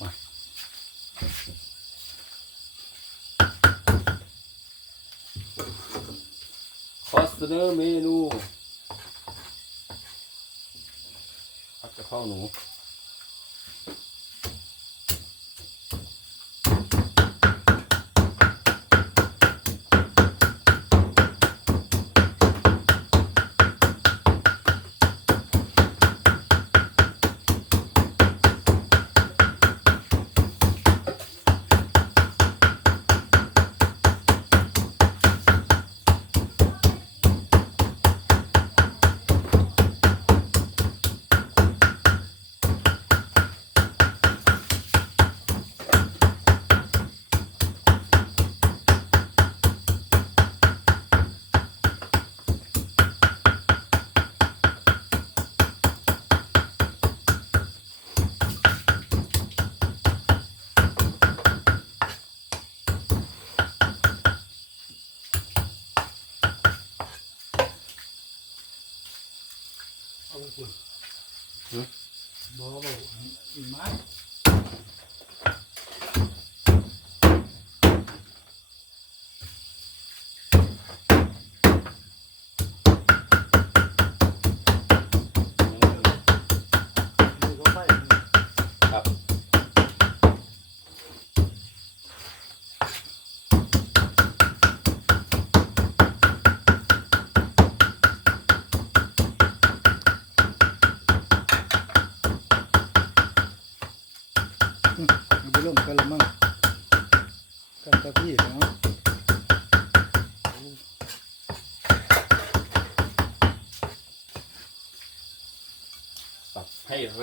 มาขอเสนอเมนูผัดกะเพราหนู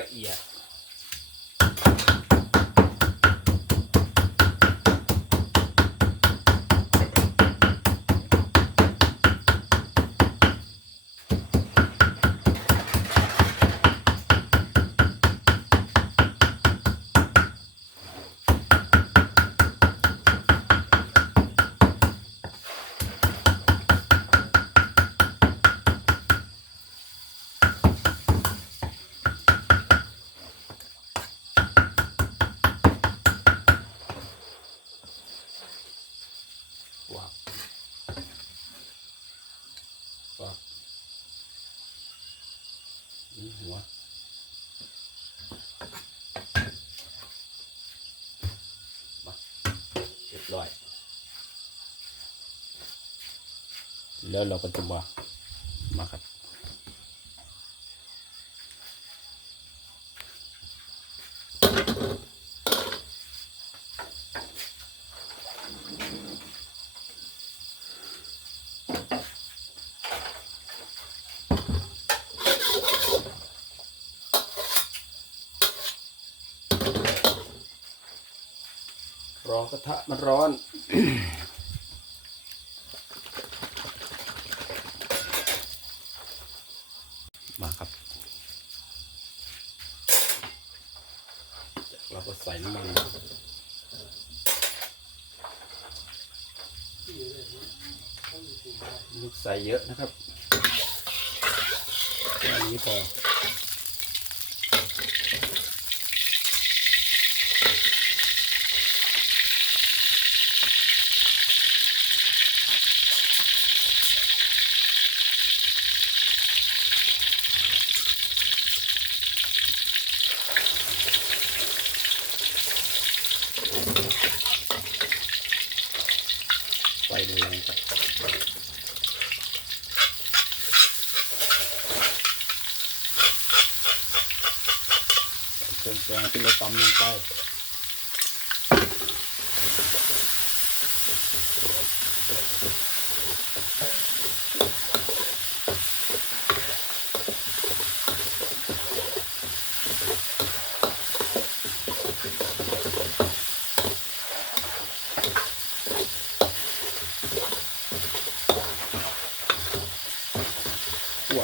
ละเอียด ร้อย แล้วเราก็จะมามาครับ รอกระทะมันร้อน มาครับ เราก็ใส่น้ำมันลูกใส่เยอะนะครับแค่นี้พอ ไฟแรงครับใส่ เครื่องแกงที่เราตำลงไป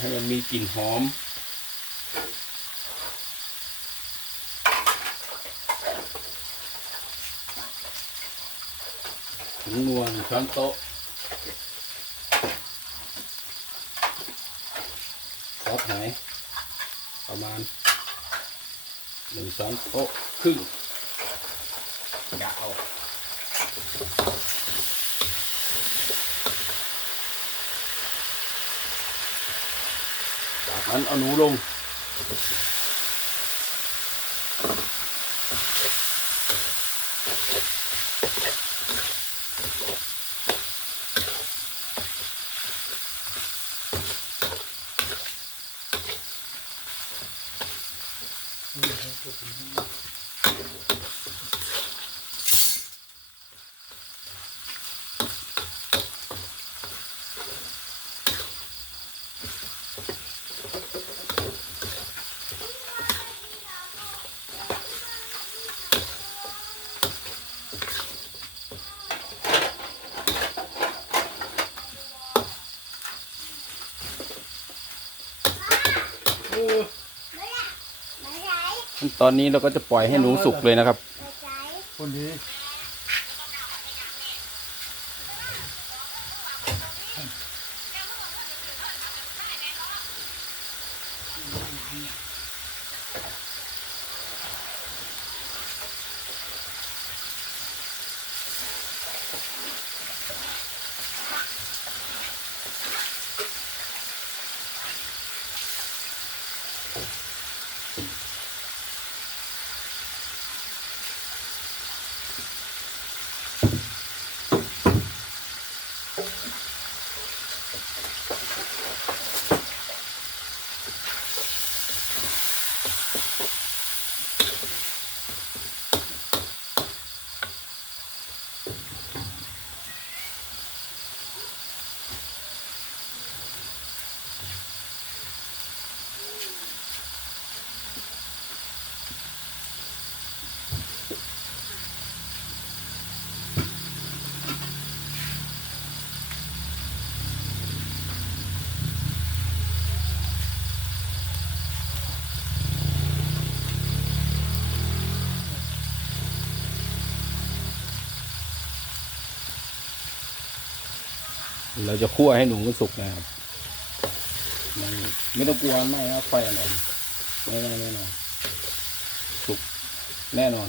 ให้มันมีกลิ่นหอม งนวลช้อนโต๊ะซอสหายประมาณหนึ่งช้อนโต๊ะครึ่งะเอาจากนั้นเอาหนูลง เออตอนนี้เราก็จะปล่อยให้หนูสุกเลยนะครับ คนนี้ เราจะคั่วให้หนูมันสุกนะครับไม่ไม่ต้องกลัวไม่ครับไฟอะไรไม่ไม่แน่นอนสุกแน่นอน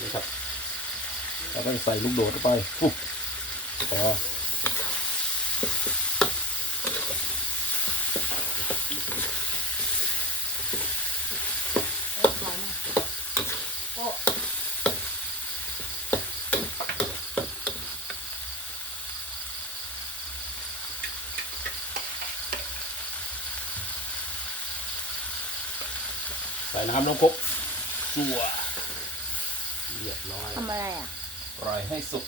นี่ครับแล้วก็ใส่ลูกโดดเข้าไปปุ๊บพอใส่น้ำลงครบสัว เรียบร้อยทำอะไรอะ ปล่อยให้สุก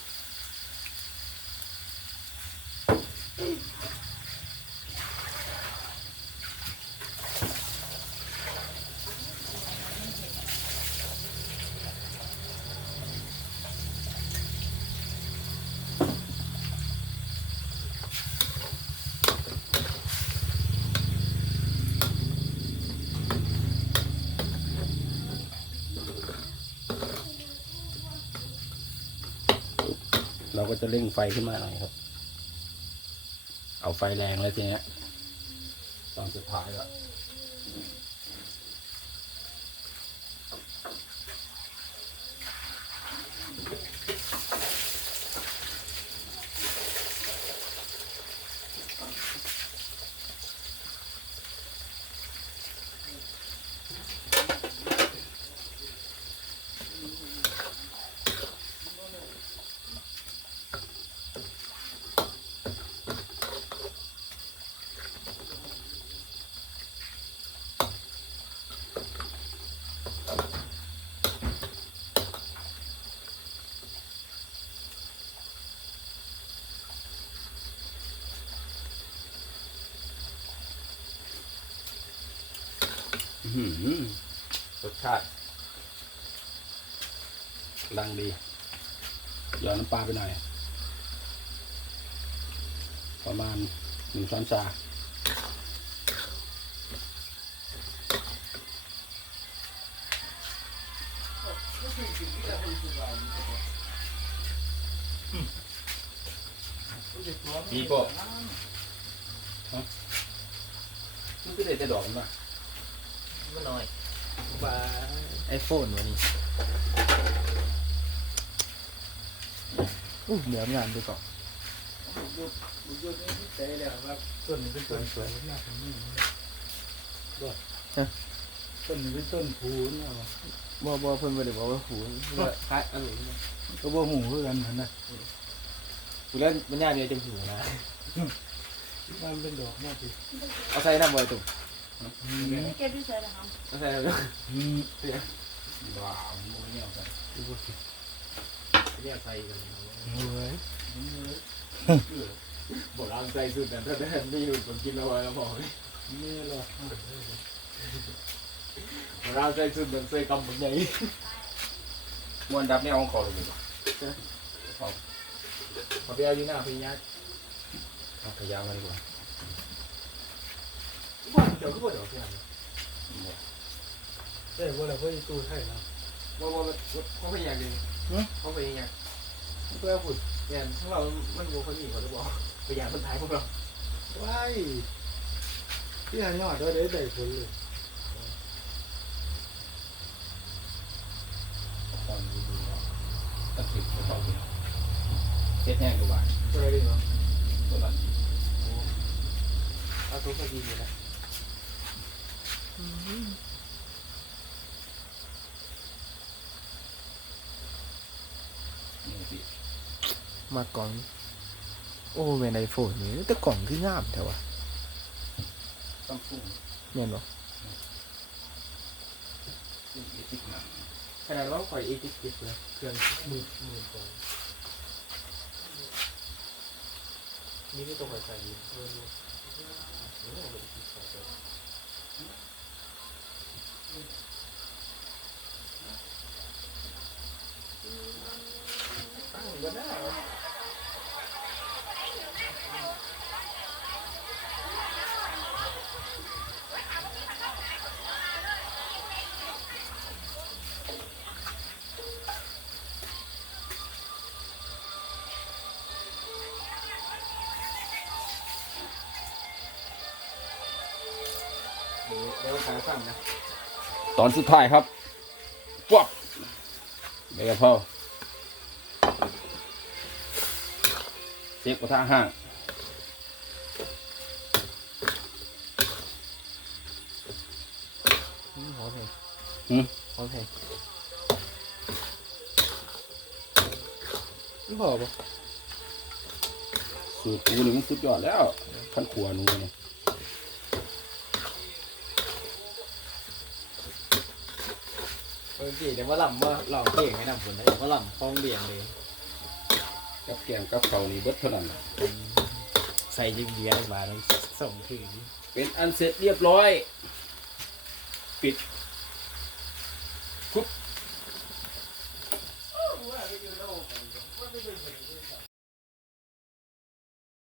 ก็จะเร่งไฟขึ้นมาหน่อยครับ เอาไฟแรงเลยทีเนี้ยตอนสุดท้ายก็หือ รสชาติกำลังดีหยอดน้ำปลาไปหน่อย ประมาณหนึ่งช้อนชาปีโป้มันก็เลยจะดอกมัน มามันน้อยบาไอโฟนวันนี้อู้เหลืองานดูก่อนยุดยุดนี่ใจแล้วครับต้นนี้เป็นต้นสวยมากตรงนี้ด้วยต้นนี้เป็นต้นผูนเอาบ่บ่เพิ่นบ่ได้บอกว่าหูว่าคายอะไรนี่ก็บ่หูคือกันหั่นนะกูเล่นมันยากเดียวจะหูนะมันเป็นดอกมากทีเอาใส่น้ำบ่อยตุ่มอืม เก็บที่ใส่ละครับเอาใส่น้ำอืมว้าวโมเนี่ยใส่เนี่ยใส่กันโอ้ยบ่ลามใส่สุดแต่ถ้าได้ไม่อยู่ผมกินแล้วไว้แล้วบอกนี่หรอบ่ลามใส่สุดมันใส่กำมันใหญ่มวนดับเนี่ยเอาของเลยดีกว่าพอไปเอาอยู่หน้าพี่ยัดเอาขยาวมาดีกว่า ว่าเดี๋ยวก็บ่เดี๋ยวพี่ยัดได้บ่ล่ะเพิ่นตู้ไทยเนาะบ่บ่เขาพยายามเลยเขาพยายามเพื่อฝุ่นเนี่ยทั้งเรา มันบ่คนนี้เขาจะบอกพยายามคนไทยพวกเราว้ายที่หันยอดได้ได้ผลเลยตอนนี้ดูว่าตัดสิบก็ต้องเซ็ตแห้งดีกว่าอะไรดีเนาะตัวนั้นเอาตัวพอดีเลยนะ นี่สิมากล่อง โอ้เป็นไอโฟนนี่แต่กล่องคืองามแต่ว่าต้องสู้แม่นบ่สู้อีกสิบหนักขนาดว่าข่อยอีกติดเลยเครื่องมือมือก่อนนี่ไม่ตรงกับใส่ยิงเพิ่มด้วยนี่เอาไปติดใส่ไปตั้ง ก็ได้เดี๋ยวขาสั่นนะตอนสุดท้ายครับป๊บเบกเพราเช็คกระทะห้างหอมเพลงหืมหอมเพลงมันพอปะสูตรกูนี่มันสุดยอดแล้วขั้นขัวหนูเนี่ยเออพี่เดี๋ยวว่าลำว่าลองเก่งไม่นำผลนะเดี๋ยวว่าลำคล้องเบี่ยงเลย กับแกงกับเขาวนี่เบิดเท่านั้นล่ะใส่ยิงเบียร์มาแล้วส่งถึงเป็นอันเสร็จเรียบร้อย ปิด